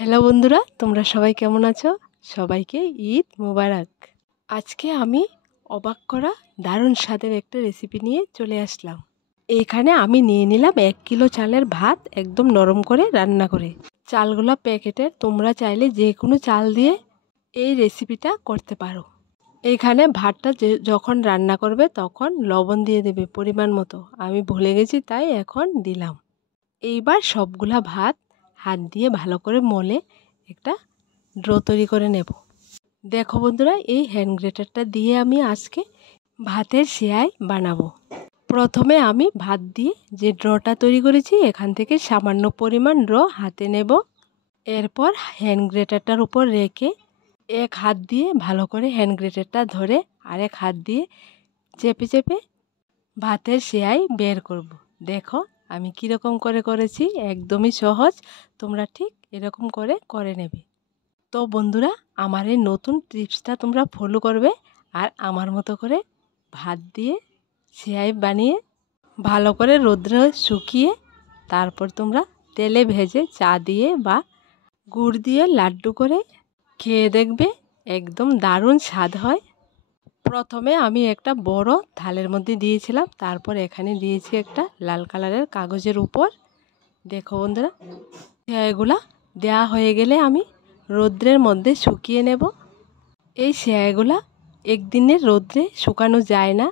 Hello বন্ধুরা, তোমরা সবাই কেমন আছো? সবাইকে ঈদ মোবারক। আজকে আমি অবাক করা দারুণ স্বাদের একটা রেসিপি নিয়ে চলে আসলাম। এখানে আমি নিয়ে নিলাম 1 কিলো চালের ভাত, একদম নরম করে রান্না করে। চালগুলো প্যাকেটের, তোমরা চাইলে যে কোনো চাল দিয়ে এই রেসিপিটা করতে পারো। এইখানে ভাতটা যখন রান্না করবে তখন লবণ দিয়ে দেবে পরিমাণ মতো। আমি ভুলে গেছি তাই এখন দিলাম। এইবার সবগুলা ভাত হাত দিয়ে ভালো করে মলে একটা ড্রো তৈরি করে নেব। দেখো বন্ধুরা, এই হ্যান্ড গ্রেটারটা দিয়ে আমি আজকে ভাতের সেয়াই বানাবো। প্রথমে আমি ভাত দিয়ে যে ড্রটা তৈরি করেছি এখান থেকে সামান্য পরিমাণ ড্র হাতে নেব। এরপর হ্যান্ড গ্রেটারটার উপর রেখে এক হাত দিয়ে ভালো করে হ্যান্ড গ্রেটারটা ধরে আরেক হাত দিয়ে চেপে চেপে ভাতের সেয়াই বের করব। দেখো আমি কীরকম করে করেছি, একদমই সহজ, তোমরা ঠিক এরকম করে নেবে। তো বন্ধুরা, আমার এই নতুন টিপসটা তোমরা ফলো করবে আর আমার মতো করে ভাত দিয়ে সেয়াই বানিয়ে ভালো করে রোদ্রে শুকিয়ে তারপর তোমরা তেলে ভেজে চা দিয়ে বা গুড় দিয়ে লাড্ডু করে খেয়ে দেখবে, একদম দারুণ স্বাদ হয়। প্রথমে আমি একটা বড় থালের মধ্যে দিয়েছিলাম, তারপর এখানে দিয়েছি একটা লাল কালারের কাগজের উপর। দেখো বন্ধুরা, সেয়াইগুলা দেওয়া হয়ে গেলে আমি রৌদ্রের মধ্যে শুকিয়ে নেব। এই সেয়াইগুলা একদিনের রৌদ্রে শুকানো যায় না,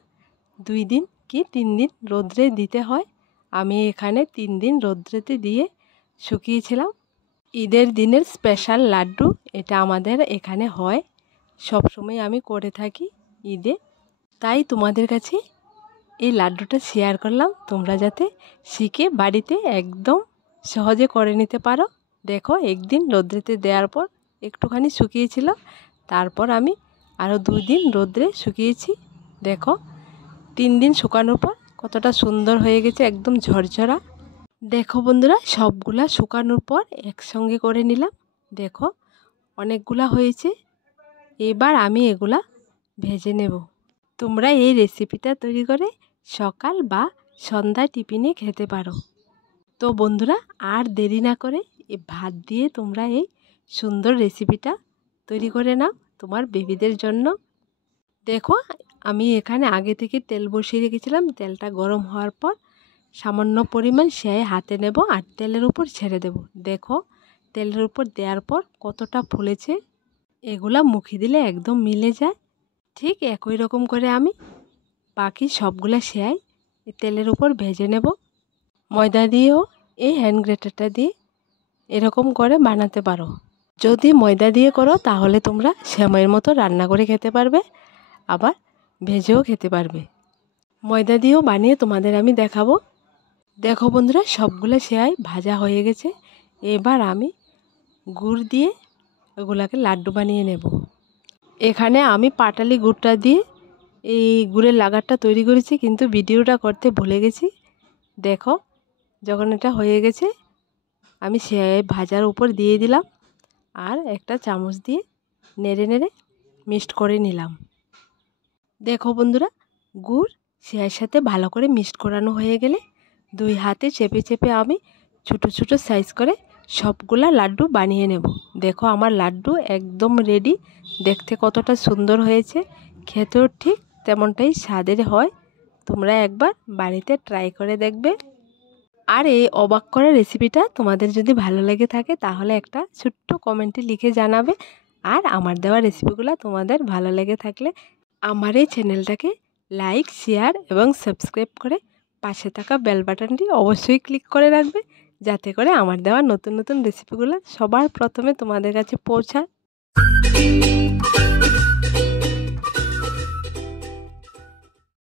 2 দিন কি 3 দিন রৌদ্রে দিতে হয়। আমি এখানে 3 দিন রৌদ্রেতে দিয়ে শুকিয়েছিলাম। ঈদের দিনের স্পেশাল লাড্ডু এটা আমাদের এখানে হয়, সবসময় আমি করে থাকি ঈদে। তাই তোমাদের কাছে এই লাড্ডুটা শেয়ার করলাম, তোমরা যাতে শিখে বাড়িতে একদম সহজে করে নিতে পারো। দেখো, একদিন রৌদ্রেতে দেওয়ার পর একটুখানি শুকিয়েছিল, তারপর আমি আরও 2 দিন রৌদ্রে শুকিয়েছি। দেখো 3 দিন শুকানোর পর কতটা সুন্দর হয়ে গেছে, একদম ঝরঝরা। দেখো বন্ধুরা, সবগুলা শুকানোর পর একসঙ্গে করে নিলাম। দেখো অনেকগুলা হয়েছে। এবার আমি এগুলা ভেজে নেব। তোমরা এই রেসিপিটা তৈরি করে সকাল বা সন্ধ্যা টিফিনে খেতে পারো। তো বন্ধুরা, আর দেরি না করে এই ভাত দিয়ে তোমরা এই সুন্দর রেসিপিটা তৈরি করে নাও তোমার বেবিদের জন্য। দেখো আমি এখানে আগে থেকে তেল বসিয়ে রেখেছিলাম, তেলটা গরম হওয়ার পর সামান্য পরিমাণ সেয়াই হাতে নেব আর তেলের উপর ছেড়ে দেব। দেখো তেলের উপর দেওয়ার পর কতটা ফুলেছে, এগুলা মুখে দিলে একদম মিলে যায়। ঠিক একই রকম করে আমি বাকি সবগুলা সেয়াই তেলের উপর ভেজে নেব। ময়দা দিয়েও এই হ্যান্ড গ্রেটারটা দিয়ে এরকম করে বানাতে পারো। যদি ময়দা দিয়ে করো তাহলে তোমরা সেমাইয়ের মতো রান্না করে খেতে পারবে, আবার ভেজেও খেতে পারবে। ময়দা দিয়েও বানিয়ে তোমাদের আমি দেখাবো। দেখো বন্ধুরা, সবগুলো সেয়াই ভাজা হয়ে গেছে। এবার আমি গুড় দিয়ে ওগুলাকে লাড্ডু বানিয়ে নেব। এখানে আমি পাটালি গুড়টা দিয়ে এই গুড়ের লাগারটা তৈরি করেছি, কিন্তু ভিডিওটা করতে ভুলে গেছি। দেখো যখন এটা হয়ে গেছে আমি সেয়াই ভাজার উপর দিয়ে দিলাম আর একটা চামচ দিয়ে নেড়ে নেড়ে মিক্সড করে নিলাম। দেখো বন্ধুরা, গুড় সেয়াইয়ের সাথে ভালো করে মিক্সড করানো হয়ে গেলে 2 হাতে চেপে চেপে আমি ছোটো ছোটো সাইজ করে সবগুলা লাড্ডু বানিয়ে নেব। দেখো আমার লাড্ডু একদম রেডি, দেখতে কতটা সুন্দর হয়েছে, খেতেও ঠিক তেমনটাই স্বাদের হয়। তোমরা একবার বাড়িতে ট্রাই করে দেখবে। আর এই অবাক করা রেসিপিটা তোমাদের যদি ভালো লেগে থাকে তাহলে একটা ছোট্ট কমেন্টে লিখে জানাবে। আর আমার দেওয়া রেসিপিগুলো তোমাদের ভালো লেগে থাকলে আমার এই চ্যানেলটাকে লাইক, শেয়ার এবং সাবস্ক্রাইব করে পাশে থাকা বেল বাটনটি অবশ্যই ক্লিক করে রাখবে, যাতে করে আমার দেওয়া নতুন নতুন রেসিপিগুলো সবার প্রথমে তোমাদের কাছে পৌঁছায়।